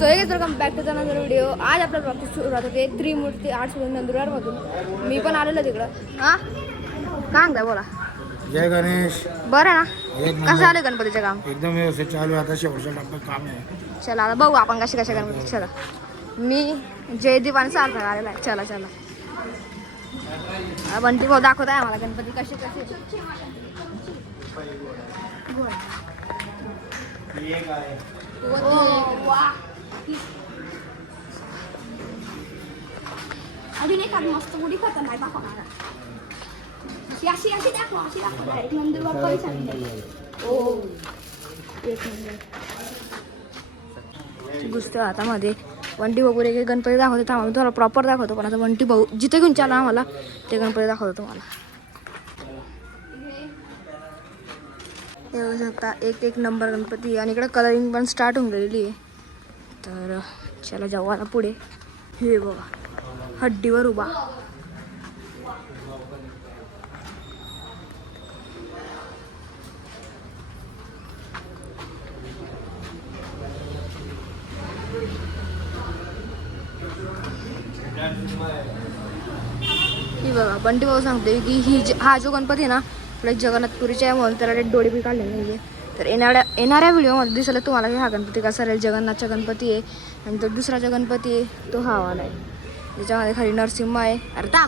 So hey welcome back to the नंतर video. आज आपल्या ब्लॉगची सुरुवात होते त्रिमूर्ती आर्ट्स नंदुरबारमधून. मी पण आलेलो तिकडं. हां काय म्हणताय बोला. जय गणेश. बरं ना. एक कसं आलं गणपतीचं काम? एकदम व्यवस्थित चालू आहे. आता शेवटचं टप्प्यात काम आहे. चला आता बघू आपण कशा कशा गणपती. चला मी जयदीप आणि सार्थक आलेला आहे. चला चला बंटी भाऊ दाखवत आहे आम्हाला गणपती कसे कसे. अजून एक मस्त उडी खाता नाही दाखवणार. अशी अशी दाखवा अशी दाखवा एक नंबर बाप्पा ओ एक नंबर गुस्त हातामध्ये. वंटी भाऊ एक गणपती दाखवतो थांबा मी तुम्हाला प्रॉपर दाखवतो. पण आता वंटी भाऊ जिथे घेऊन चाला आम्हाला ते गणपती दाखवतो तुम्हाला. येऊ शकता एक एक नंबर गणपती. आणि इकडे कलरिंग पण स्टार्ट होऊन गेलेली आहे. तर चला जाऊ आता पुढे. हे बघा हड्डीवर उभा. ही बघा बंटी भाऊ सांगतोय की हा जो गणपती आहे ना आपल्या जगन्नाथपुरीच्या आहे म्हणून त्याला डोळे बी काढले नाही. तर येणाऱ्या व्हिडिओमध्ये दिसलं तुम्हाला की हा गणपती कसा राहील. जगन्नाथचा गणपती आहे आणि तो दुसरा जो गणपती आहे तो हा वाला आहे. त्याच्यामध्ये खाली नरसिंह आहे. अरे ता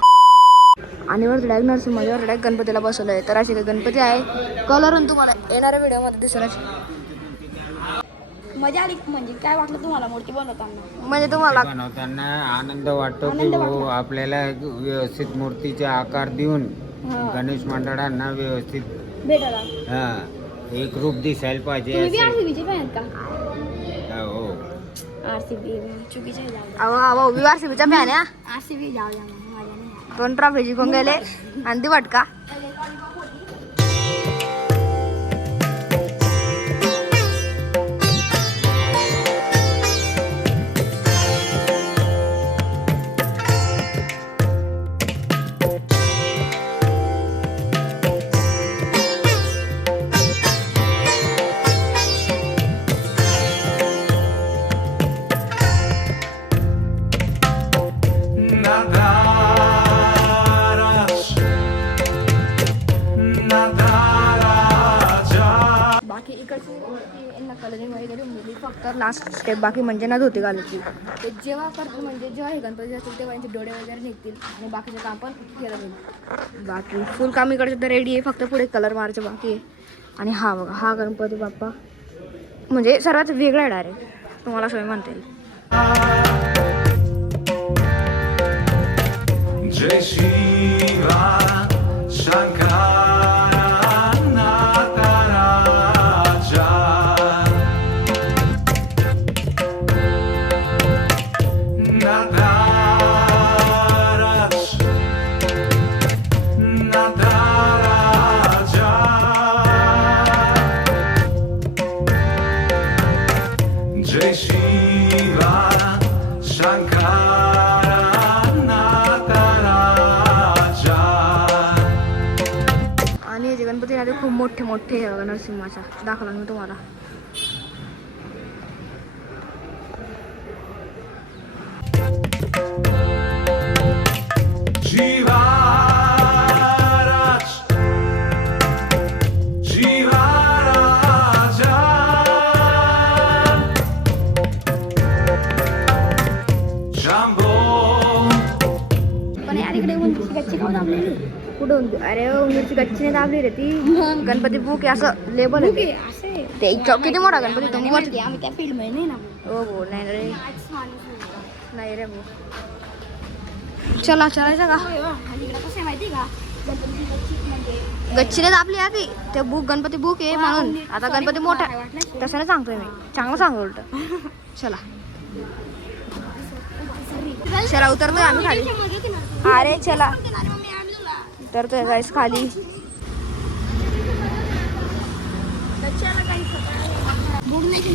आणि वर डायरेक्ट नरसिंहाच्या वर डायरेक्ट गणपतीला बसवलं आहे. तर अशी काही गणपती आहे. कलर तुम्हाला येणाऱ्या व्हिडिओमध्ये दिसलं. मजा आली म्हणजे काय वाटलं तुम्हाला मूर्ती बनवताना? म्हणजे तुम्हाला बनवताना आनंद वाटतो की हो आपल्याला व्यवस्थित मूर्तीचे आकार देऊन गणेश मंडळांना व्यवस्थित भेटायला एक रूप दिसायला पाहिजे. आरसीबीचे फॅन का? हो आरसीबी चुकीचे अहो आरसीबीचा फॅन आहे. आरसीबी जाऊ दोन ट्रॉफी जिंकून गेले आणि ती वाटका. बाकी इकडची यांना कलरिंग वगैरे मुली फक्त लास्ट स्टेप बाकी म्हणजे ना धोती घालायची. ते जेव्हा करतो म्हणजे जेव्हा हे गणपती असतील तेव्हा यांचे डोळे वगैरे निघतील आणि बाकीचं काम पण केलं जाईल. बाकी फुल काम इकडे सुद्धा रेडी आहे. फक्त पुढे कलर मारायचं बाकी आहे. आणि हा बघा हा गणपती बाप्पा म्हणजे सर्वात वेगळा आहे. डायरेक्ट तुम्हाला सोय म्हणता येईल. जय शिवा शंकर जय शिवा शंकर आणि याचे गणपती आले खूप मोठे मोठे नरसिंहाचा दाखवला मी तुम्हाला. कुठून अरे उंदीरची गच्चीने दाबली रे ती. गणपती बुक आहे असं लेबल आहे ते. किती मोठा गणपती तुम्ही आम्ही त्या फील्ड मध्ये नाही ना. हो हो नाही रे नाही रे भाऊ. चला चलायचं का? कसं माहिती का गच्चीने दाबली आधी ते बुक गणपती बुक आहे म्हणून. आता गणपती मोठा तसं नाही सांगतोय मी. चांगलं सांगतो उलट. चला चला उतरतोय आम्ही खाली. अरे चला उतरतोय गाईस खाली.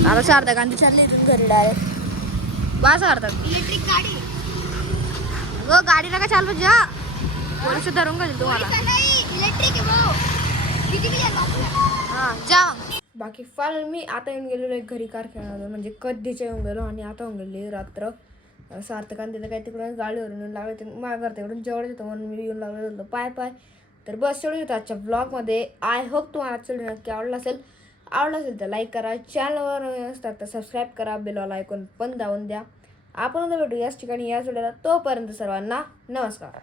आता सार्थक गांधी चालली घरी डायरेक्ट. बस सार्थक इलेक्ट्रिक गाडी गो गाडी नका चालू जा. पोलीस धरून घालतील तुम्हाला. इलेक्ट्रिक आहे भाऊ. किती जा बाकी फायनल मी आता येऊन गेलेलो आहे घरी कारखान्यामध्ये, म्हणजे कधीच्या येऊन गेलो आणि आता होऊन गेली रात्र. सार्थकांत तिथं काही तिकडून गाडीवरून येऊन लागले, ते माझ्या घरच्याकडून जेवढं येतं म्हणून मी येऊन लागलो होतो पाय. तर बस तेवढं होतं आजच्या ब्लॉगमध्ये. आय होप तुम्हाला आजचा व्हिडिओ नक्की आवडला असेल तर लाईक करा, चॅनलवर असतात तर सबस्क्राईब करा, बेलवाला ऐकून पण दाबून द्या. आपण भेटू याच ठिकाणी याच व्हिडिओला. तोपर्यंत सर्वांना नमस्कार.